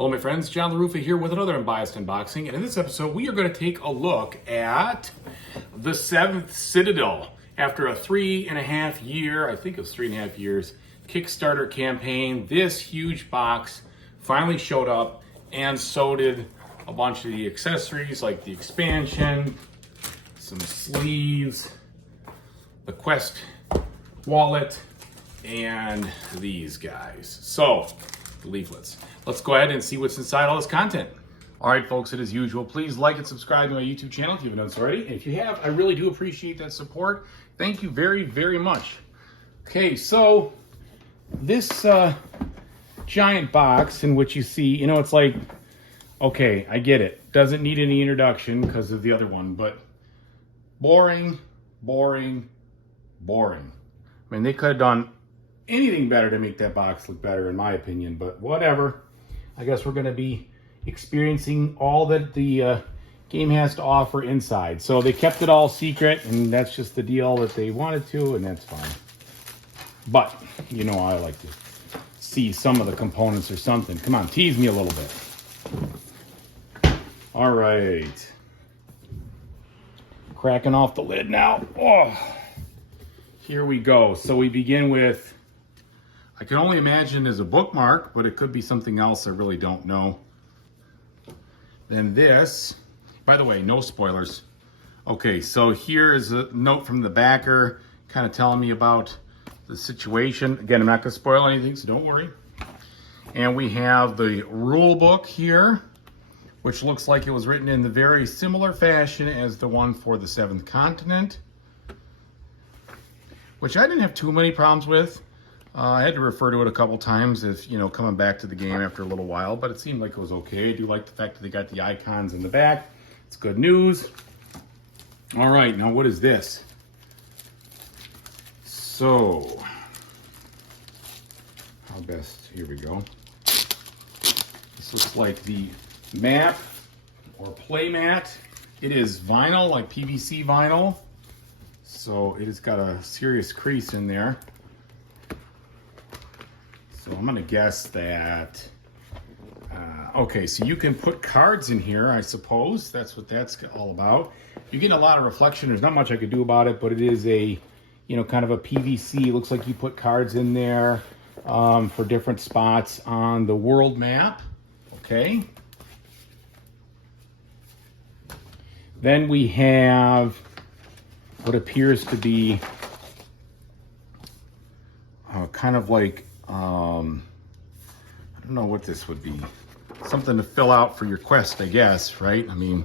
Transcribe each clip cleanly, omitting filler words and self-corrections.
Hello my friends, John LaRuffa here with another Unbiased unboxing, and in this episode we are going to take a look at the 7th Citadel. After a 3.5 year, I think it was 3.5 years, Kickstarter campaign, this huge box finally showed up, and so did a bunch of the accessories like the expansion, some sleeves, the Quest wallet, and these guys. So, the leaflets. Let's go ahead and see what's inside all this content. All right, folks, it is usual. Please like and subscribe to my YouTube channel if you haven't done so already. And if you have, I really do appreciate that support. Thank you very, very much. Okay, so this giant box in which you see, you know, it's like, okay, I get it. Doesn't need any introduction because of the other one, but boring, boring, boring. I mean, they could have done anything better to make that box look better, in my opinion, but whatever. I guess we're going to be experiencing all that the game has to offer inside. So they kept it all secret, and that's just the deal that they wanted to, and that's fine. But, you know, I like to see some of the components or something. Come on, tease me a little bit. All right. Cracking off the lid now. Oh, here we go. So we begin with, I can only imagine as a bookmark, but it could be something else. I really don't know. Then this, by the way, no spoilers. Okay, so here is a note from the backer kind of telling me about the situation. Again, I'm not going to spoil anything, so don't worry. And we have the rule book here, which looks like it was written in the very similar fashion as the one for the 7th continent, which I didn't have too many problems with. I had to refer to it a couple times if, you know, coming back to the game after a little while, but it seemed like it was okay. I do like the fact that they got the icons in the back. It's good news. All right, now what is this? So, how best, here we go. This looks like the map or play mat. It is vinyl, like PVC vinyl. So it has got a serious crease in there. So I'm gonna guess that, okay, so you can put cards in here, I suppose. That's what that's all about. You're getting a lot of reflection. There's not much I could do about it, but it is a, you know, kind of a PVC. Looks like you put cards in there for different spots on the world map, okay? Then we have what appears to be kind of like, I don't know what this would be. Something to fill out for your quest, I guess, right? I mean,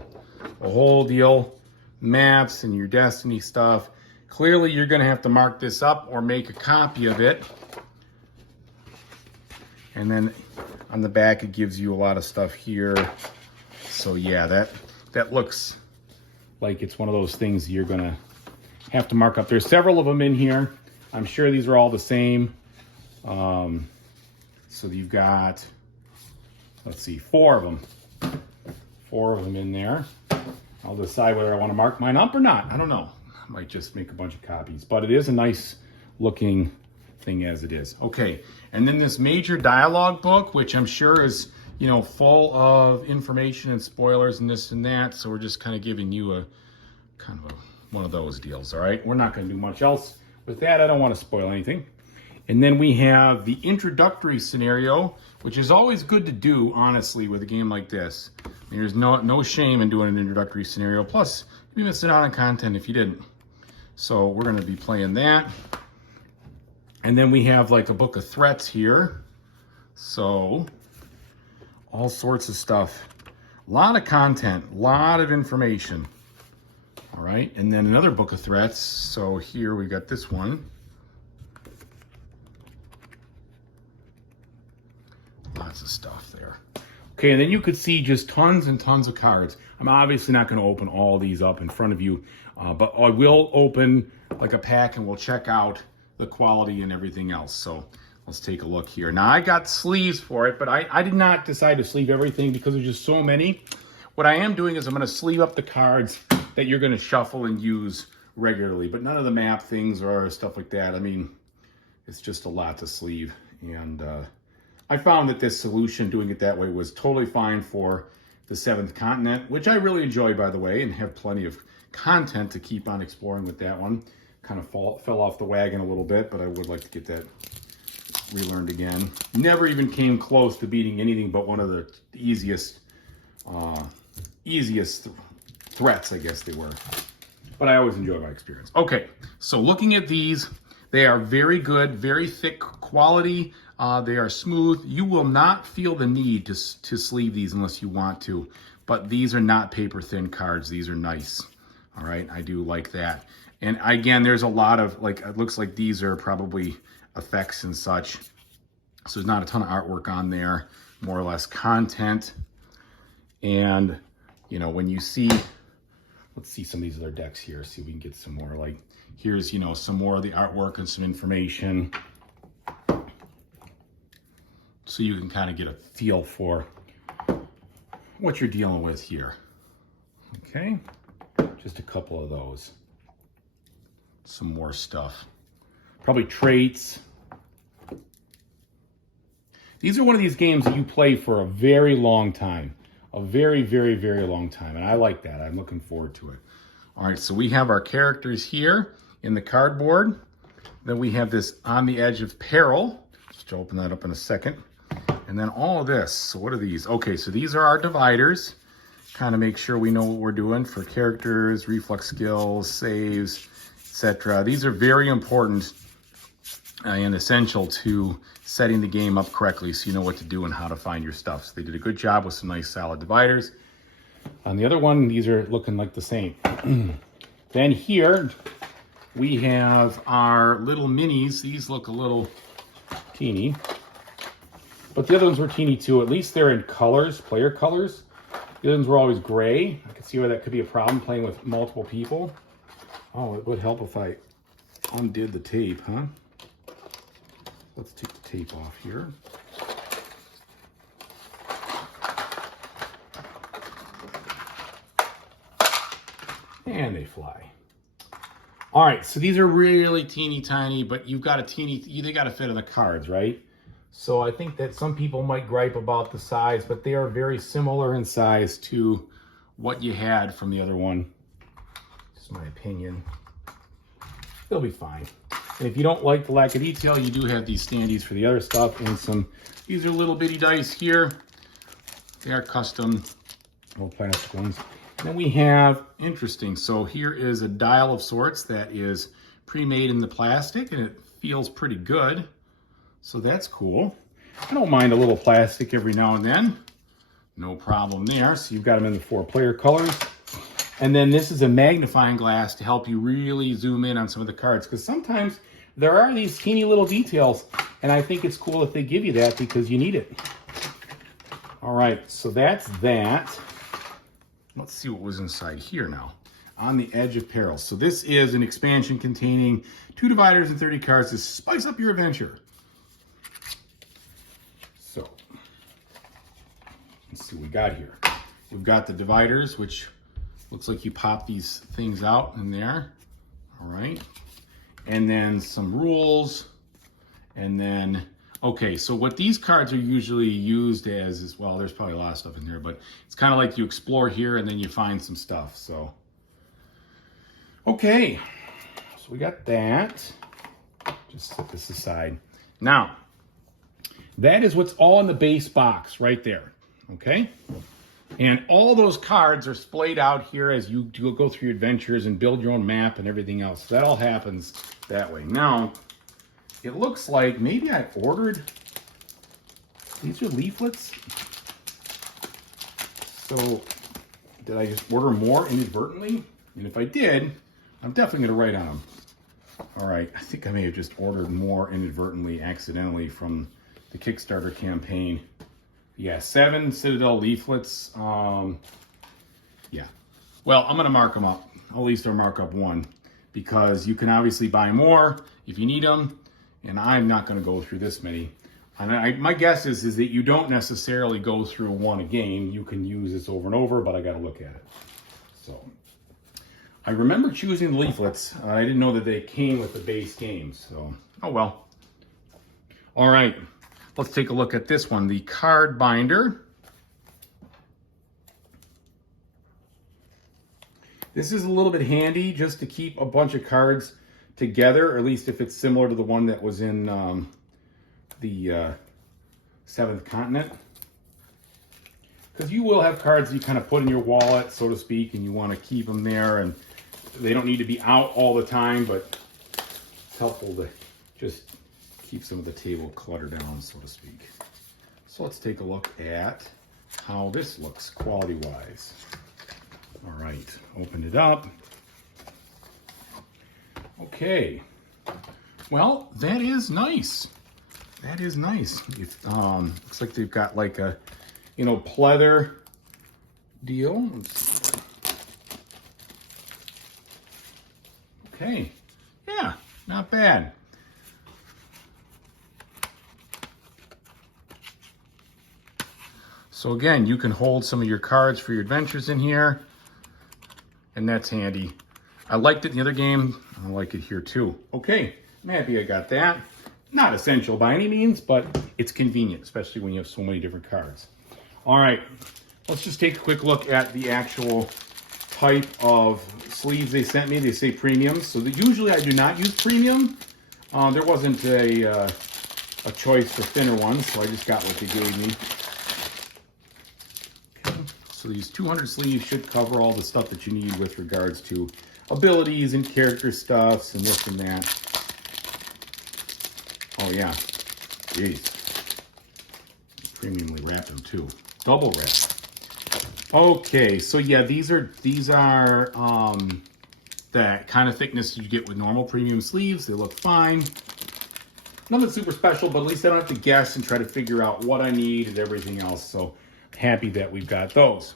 a whole deal, maps and your destiny stuff. Clearly, you're going to have to mark this up or make a copy of it. And then on the back, it gives you a lot of stuff here. So yeah, that looks like it's one of those things you're going to have to mark up. There's several of them in here. I'm sure these are all the same. So you've got, let's see, 4 of them. 4 of them in there. I'll decide whether I want to mark mine up or not. I don't know. I might just make a bunch of copies, but it is a nice looking thing as it is. Okay, and then this major dialogue book, which I'm sure is, you know, full of information and spoilers and this and that. So we're just kind of giving you a kind of one of those deals, all right? We're not going to do much else with that. I don't want to spoil anything. And then we have the introductory scenario, which is always good to do, honestly, with a game like this. I mean, there's no shame in doing an introductory scenario. Plus, you'd be missing out on content if you didn't. So we're going to be playing that. And then we have like a book of threats here. So all sorts of stuff. A lot of content, a lot of information. All right, and then another book of threats. So here we got this one. Lots of stuff there. Okay, and then you could see just tons and tons of cards. I'm obviously not going to open all these up in front of you, but I will open like a pack and we'll check out the quality and everything else. So let's take a look here. Now I got sleeves for it, but I did not decide to sleeve everything because there's just so many. What I am doing is I'm going to sleeve up the cards that you're going to shuffle and use regularly, but none of the map things or stuff like that. I mean, it's just a lot to sleeve, and I found that this solution, doing it that way, was totally fine for the Seventh Continent, which I really enjoy, by the way, and have plenty of content to keep on exploring with that one. Kind of fell off the wagon a little bit, but I would like to get that relearned again. Never even came close to beating anything but one of the easiest threats, I guess they were. But I always enjoy my experience. Okay, so looking at these, they are very good, very thick quality. They are smooth. You will not feel the need to sleeve these unless you want to, but these are not paper thin cards. These are nice. All right, I do like that. And again, there's a lot of, like, it looks like these are probably effects and such. So there's not a ton of artwork on there, more or less content. And, you know, when you see, let's see some of these other decks here, see if we can get some more, like, here's, you know, some more of the artwork and some information. So you can kind of get a feel for what you're dealing with here. Okay, just a couple of those. Some more stuff. Probably traits. These are one of these games that you play for a very long time. A very, very, very long time. And I like that. I'm looking forward to it. All right, so we have our characters here in the cardboard. Then we have this On the Edge of Peril. Just open that up in a second. And then all of this. So what are these? Okay, so these are our dividers. Kind of make sure we know what we're doing for characters, reflex skills, saves, etc. These are very important and essential to setting the game up correctly so you know what to do and how to find your stuff. So they did a good job with some nice solid dividers. On the other one, these are looking like the same. Then here we have our little minis. These look a little teeny, but the other ones were teeny too. At least they're in colors, player colors. The other ones were always gray. I can see why that could be a problem playing with multiple people. Oh, it would help if I undid the tape, huh? Let's take the tape off here. And they fly. All right, so these are really teeny tiny, but you've got they got to fit in the cards, right? So I think that some people might gripe about the size, but they are very similar in size to what you had from the other one. Just my opinion. They'll be fine. And if you don't like the lack of detail, you do have these standees for the other stuff and these are little bitty dice here. They are custom, little plastic ones. And then we have, interesting, so here is a dial of sorts that is pre-made in the plastic and it feels pretty good. So that's cool. I don't mind a little plastic every now and then. No problem there. So you've got them in the 4 player colors. And then this is a magnifying glass to help you really zoom in on some of the cards, because sometimes there are these teeny little details, and I think it's cool if they give you that because you need it. All right, so that's that. Let's see what was inside here now. On the Edge of Peril. So this is an expansion containing 2 dividers and 30 cards to spice up your adventure. So let's see what we got here. We've got the dividers, which looks like you pop these things out in there. All right. And then some rules. And then, okay, so what these cards are usually used as is, well, there's probably a lot of stuff in here, but it's kind of like you explore here and then you find some stuff. So, okay. So we got that. Just set this aside. Now, that is what's all in the base box right there. Okay. And all those cards are splayed out here as you go through your adventures and build your own map and everything else. So that all happens that way. Now, it looks like maybe I ordered, these are leaflets. So did I just order more inadvertently? And if I did, I'm definitely gonna write on them. All right, I think I may have just ordered more inadvertently, accidentally from the Kickstarter campaign. Yeah, 7 Citadel leaflets. Yeah. Well, I'm going to mark them up. At least I'll mark up 1 because you can obviously buy more if you need them. And I'm not going to go through this many. And my guess is that you don't necessarily go through 1 a game. You can use this over and over, but I got to look at it. So I remember choosing the leaflets. I didn't know that they came with the base games. So, oh well. All right. Let's take a look at this one, the card binder. This is a little bit handy just to keep a bunch of cards together, or at least if it's similar to the one that was in the Seventh Continent. Because you will have cards you kind of put in your wallet, so to speak, and you want to keep them there, and they don't need to be out all the time, but it's helpful to just keep some of the table cluttered down, so to speak. So let's take a look at how this looks quality-wise. All right, opened it up. Okay, well, that is nice. That is nice. It looks like they've got like a, pleather deal. Okay, yeah, not bad. So again, you can hold some of your cards for your adventures in here, and that's handy. I liked it in the other game. I like it here too. Okay, I'm happy I got that. Not essential by any means, but it's convenient, especially when you have so many different cards. All right, let's just take a quick look at the actual type of sleeves they sent me. They say premium, so usually I do not use premium. There wasn't a choice for thinner ones, so I just got what they gave me. Okay. So these 200 sleeves should cover all the stuff that you need with regards to abilities and character stuffs and this and that. Oh yeah, jeez. Premiumly wrapped them too. Double wrap. Okay, so yeah, these are that kind of thickness you get with normal premium sleeves. They look fine. Nothing super special, but at least I don't have to guess and try to figure out what I need and everything else. So happy that we've got those.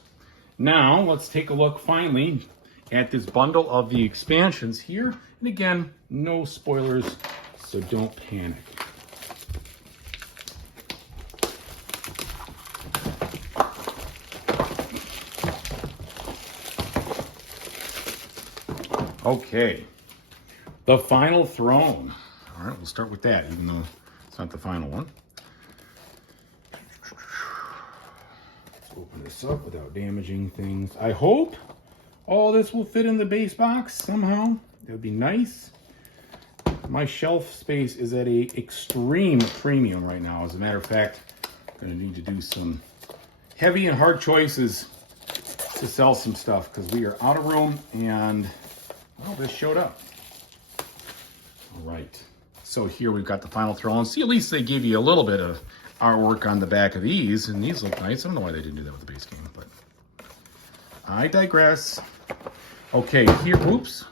Now let's take a look finally at this bundle of the expansions here. And again, no spoilers, so don't panic. Okay, the final throne. All right, we'll start with that, even though it's not the final one. Let's open this up without damaging things. I hope all this will fit in the base box somehow. That would be nice. My shelf space is at an extreme premium right now. As a matter of fact, I'm going to need to do some heavy and hard choices to sell some stuff because we are out of room and, well, this showed up. All right. So here we've got the final throne. See, at least they give you a little bit of artwork on the back of these, and these look nice. I don't know why they didn't do that with the base game, but I digress. Okay, here, oops.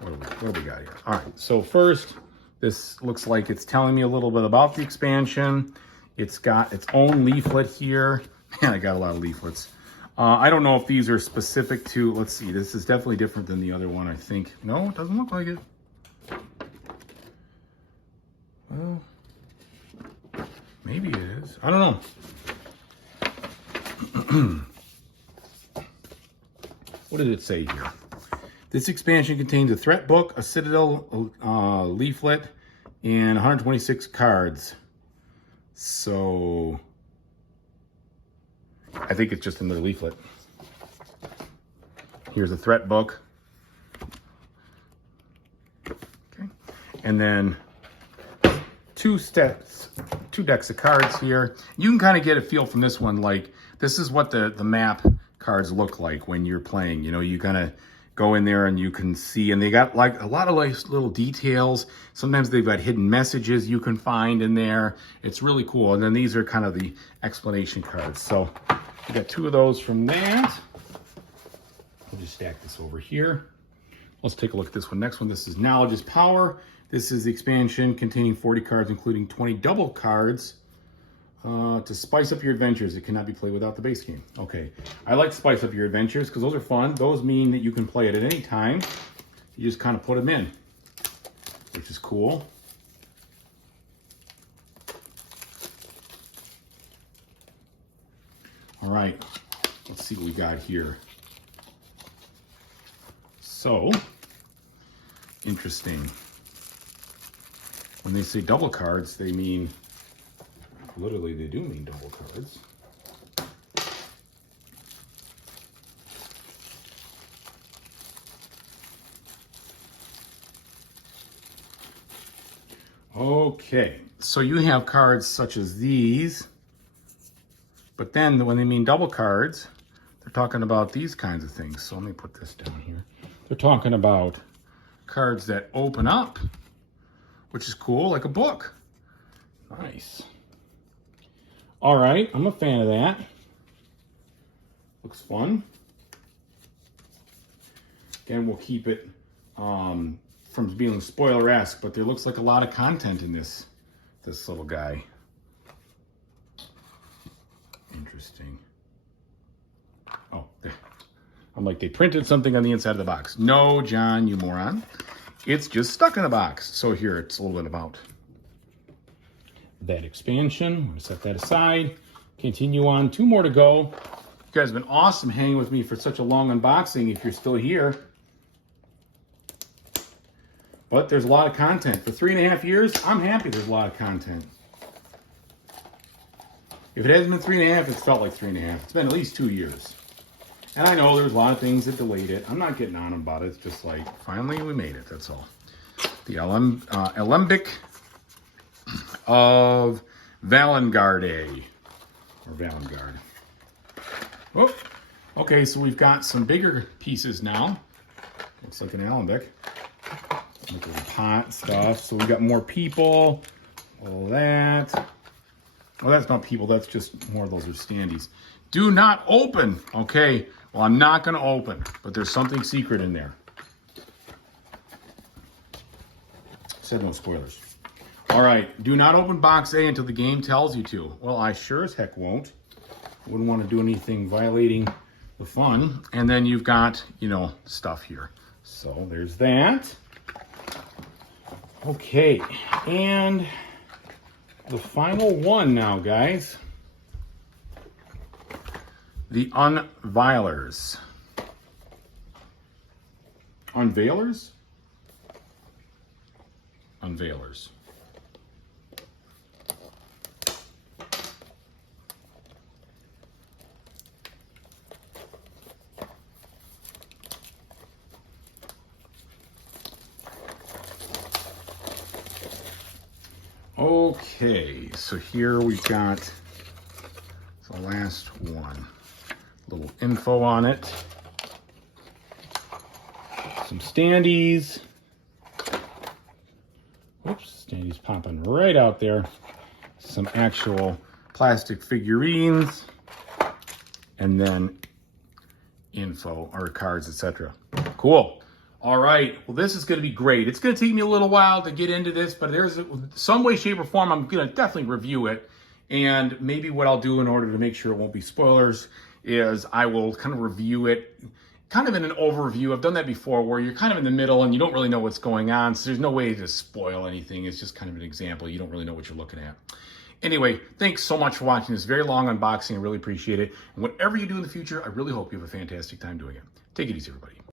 What do we got here? All right, so first, this looks like it's telling me a little bit about the expansion. It's got its own leaflet here. Man, I got a lot of leaflets. I don't know if these are specific to, let's see, this is definitely different than the other one, I think. No, it doesn't look like it. Well, maybe it is. I don't know. What did it say here? This expansion contains a threat book, a Citadel leaflet, and 126 cards. So I think it's just another leaflet. Here's a threat book. Okay. And then two decks of cards here. You can kind of get a feel from this one, like this is what the map cards look like when you're playing. You know, you kind of go in there and you can see, and they got like a lot of like little details. Sometimes they've got hidden messages you can find in there. It's really cool. And then these are kind of the explanation cards. So we got two of those from that. I'll just stack this over here. Let's take a look at this one. Next one, this is Knowledge is Power. This is the expansion containing 40 cards, including 20 double cards to spice up your adventures. It cannot be played without the base game. Okay, I like spice up your adventures because those are fun. Those mean that you can play it at any time. You just kind of put them in, which is cool. All right, let's see what we got here. So, interesting. When they say double cards, they mean literally they do mean double cards. Okay, so you have cards such as these, but then when they mean double cards, they're talking about these kinds of things. So let me put this down here. They're talking about cards that open up, which is cool, like a book. Nice. All right, I'm a fan of that. Looks fun. Again, we'll keep it from being spoiler-esque, but there looks like a lot of content in this little guy. Interesting. Oh, there. I'm like, they printed something on the inside of the box. No, John, you moron. It's just stuck in a box. So here, it's a little bit about that expansion. I'm gonna set that aside. Continue on, 2 more to go. You guys have been awesome hanging with me for such a long unboxing if you're still here. But there's a lot of content. For 3.5 years, I'm happy there's a lot of content. If it hasn't been 3.5, it's felt like 3.5. It's been at least 2 years. And I know there's a lot of things that delayed it. I'm not getting on about it. It's just like, finally we made it, that's all. The Alembic of Valangarde, or Valangard. Oh, okay, so we've got some bigger pieces now. Looks like an Alembic. Like a pot stuff. So we got more people, all that. Oh, that's not people, that's just more of those are standees. Do not open. Okay, well, I'm not gonna open, but there's something secret in there. Said no spoilers. All right, do not open box A until the game tells you to. Well, I sure as heck won't. Wouldn't want to do anything violating the fun. And then you've got, you know, stuff here. So there's that. Okay, and the final one now, guys. The Unveilers. Unveilers? Unveilers. Okay, so here we've got the last one. A little info on it. Some standees. Oops, standees popping right out there. Some actual plastic figurines. And then info or cards, etc. Cool. All right, well, this is gonna be great. It's gonna take me a little while to get into this, but there's some way, shape, or form, I'm gonna definitely review it. And maybe what I'll do in order to make sure it won't be spoilers is I will kind of review it kind of in an overview. I've done that before where you're kind of in the middle and you don't really know what's going on. So there's no way to spoil anything. It's just kind of an example. You don't really know what you're looking at. Anyway, thanks so much for watching this very long unboxing. I really appreciate it. And whatever you do in the future, I really hope you have a fantastic time doing it. Take it easy, everybody.